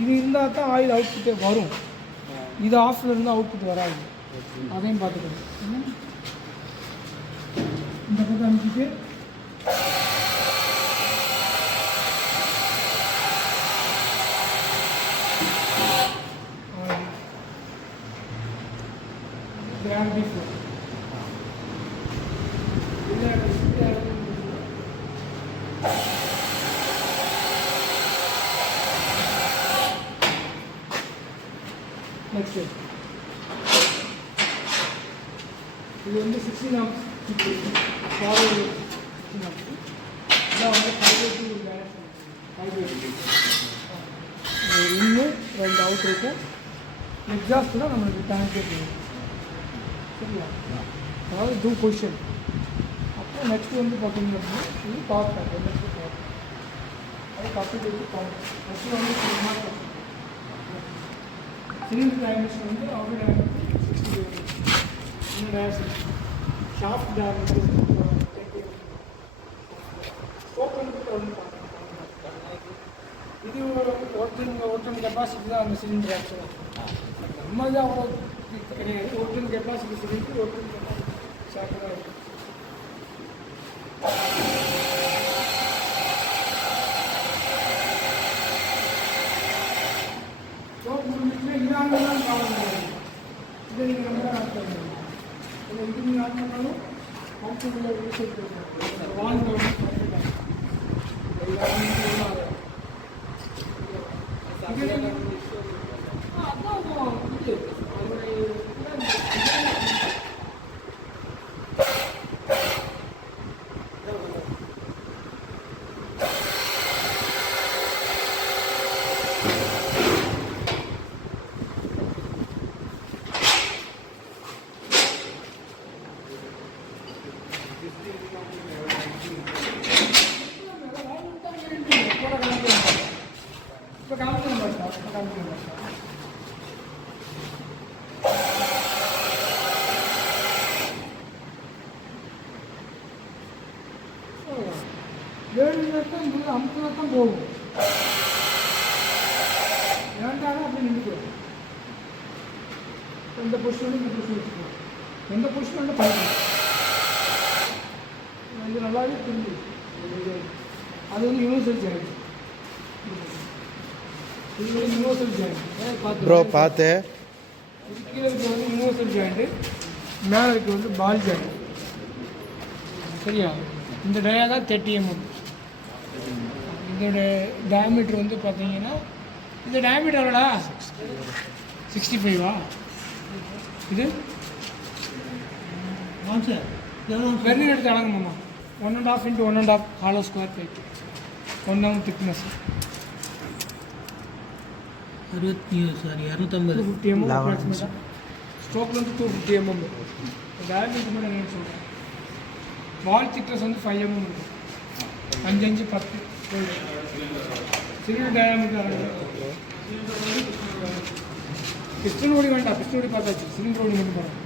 இது இருந்தால் தான் ஆயில் அவுட்புட்டே வரும். இது ஆஃபில் இருந்தால் அவுட்புட் வராது. அதையும் பார்த்துக்கணும். இந்த பக்கம் அனுப்பிட்டு கிராவிட்டி ஃபோர் நெக்ஸ்ட் இது வந்து 16 ஆம்ஸ் ஃபார்வர்டு 16 ஆம்ஸ். இதான் வந்து 5/2 டைரக்ஷன் 5/2 இன்னும் 2 அவுட் இருக்கும். எக்ஸாஸ்ட் தான் நம்மளுக்கு கனெக்டே பண்ணுவோம். சரியா? அதாவது 2 பொசிஷன். அப்புறம் நெக்ஸ்ட் வந்து பார்த்தீங்க அப்படின்னா இது power pack. MSP power pack அது கப்பிட்டு பவர். ஃபஸ்ட்டு வந்து சிலிண்டர் டைமென்ஷன் வந்து அவுட் டைமென்ஷன் 60 இன்னும் டேரக்ஷன் ஷாஃப்ட் டைமென்ஷன் ஸ்கோப் வந்து இது ஒருத்தன் கெப்பாசிட்டி தான் அந்த சிலிண்டர் ஆக்சுவலாக. நம்ம தான் அவ்வளோ கிடையாது. ஒருத்தன் கெப்பாசிட்டி சிலிண்டர் ஒருத்தன் கெப்பாசிட்டி ஷாஃப்ட் தான் இருக்குது. ஸ்கோப் முடிஞ்சுன்னா இதாங்கலாம் காலம் இதை நீங்கள் ரொம்ப ஆட் பண்ணுங்க. இது நீங்கள் ஆட் பண்ணாலும் கம்ஃபர்டபுளாக யூஸ் வாங்க வேணும்னாத்தான் முள்ள அமுக்குனாத்தான் போகும். வேண்டாம் அப்படி நின்றுக்குவோம். எந்த பொசிஷனும் இந்த பொசிஷன் வச்சுக்குவோம். எந்த பொசிஷன் வந்து பார்க்கணும். இது நல்லாவே புரிஞ்சு. அது வந்து யூனிவர்சல் ஜாயிண்ட். இது வந்து யூனிவர்சல் ஜாயிண்ட் பார்த்து இது கீழே இருக்க வந்து யூனிவர்சல் ஜாயிண்ட்டு, மேலே இருக்க வந்து பால் ஜாயிண்ட். சரியா? இந்த டயா தான் 30 mm. இதோட டயாமீட்டர் வந்து பார்த்தீங்கன்னா இந்த டயாமீட்டர் எவ்வளோடா 65வா? இது வெர்னியர் எடுத்து அடங்குமாம்மா. 1.5 into 1.5 hollow square plate 1 mm thickness 250 mm அப்ராக்சிமேட்டாக. ஸ்ட்ரோக்கில் வந்து 250 mm. டயாமீட்டர் மட்டும் என்னன்னு சொல்கிறேன். வால் திக்னஸ் வந்து 5 mm இருக்கும். 5 10 சிலிண்டர் டயாமீட்டர். பிஸ்டன் ஓடி வேண்டாம். பிஸ்டன் ஓடி பார்த்தாச்சு. சிலிண்டர் ஓடி மட்டும் போகிறோம்.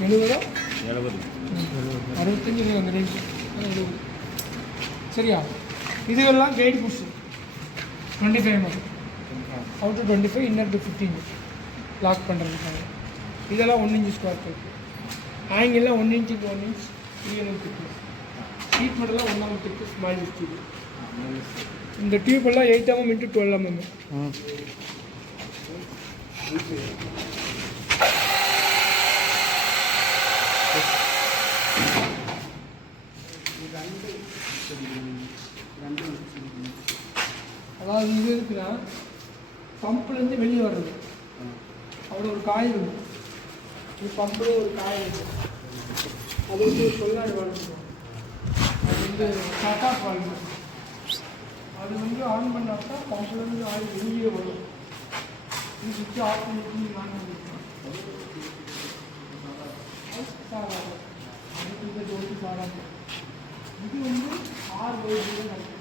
70 65 அந்த ரேஞ்சு 70. சரியா? இதுவெல்லாம் guide bush 25 mm. Out 25, inner 15 lock பண்ணுறதுக்காக. இதெல்லாம் 1 inch ஸ்கொயர் ஃபீட். ஆங்கிளில் 1 inch into 1 inch even thickness. Sheet மெட்டெல்லாம் 1 mm திக்னஸ் ஸ்மால் டியூப். இந்த டியூப் எல்லாம் 8 mm into 12 mm. அதாவது இது இருக்குன்னா பம்புலேருந்து வெளியே வர்றது அவ்வளோ ஒரு காயில் இருக்கும். இது பம்பில் ஒரு காயில் இருக்கும். அது வந்து ஒரு சொல்லாடு வாழ்க்கை. அது வந்து கட் ஆஃப் வாழ்க்கை. அது வந்து ஆன் பண்ணாக்கா பம்புலேருந்து ஆயில் வெளியே வரும். இது சுவிட்ச் ஆஃப் பண்ணி ஆன் பண்ணிக்கலாம். அதுக்கு இந்த ஜோடி பாடாது. இது வந்து 6 வயசுல நடக்கும்.